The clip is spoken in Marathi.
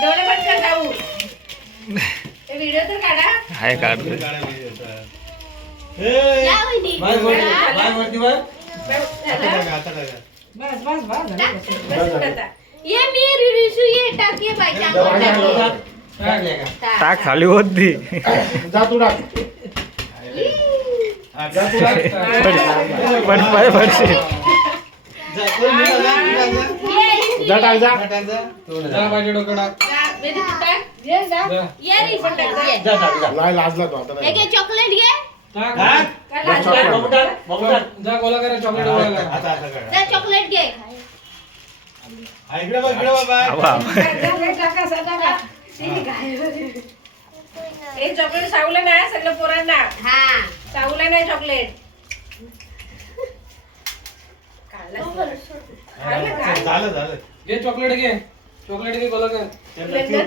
डोळे पटकन जाऊ व्हिडिओ तर काढा हाय काढ ये मी रिशू ये टाक ये बाई टाक खाली होती जा तू टाक पण पाय पडशील जा टाक जा नाही लाजला तो आता चॉकलेट घे चॉकलेट घे हे चॉकलेट सावलं ना सगळं पोरांना हा सावलं नाही चॉकलेट झालं घे चॉकलेट घे गोला कर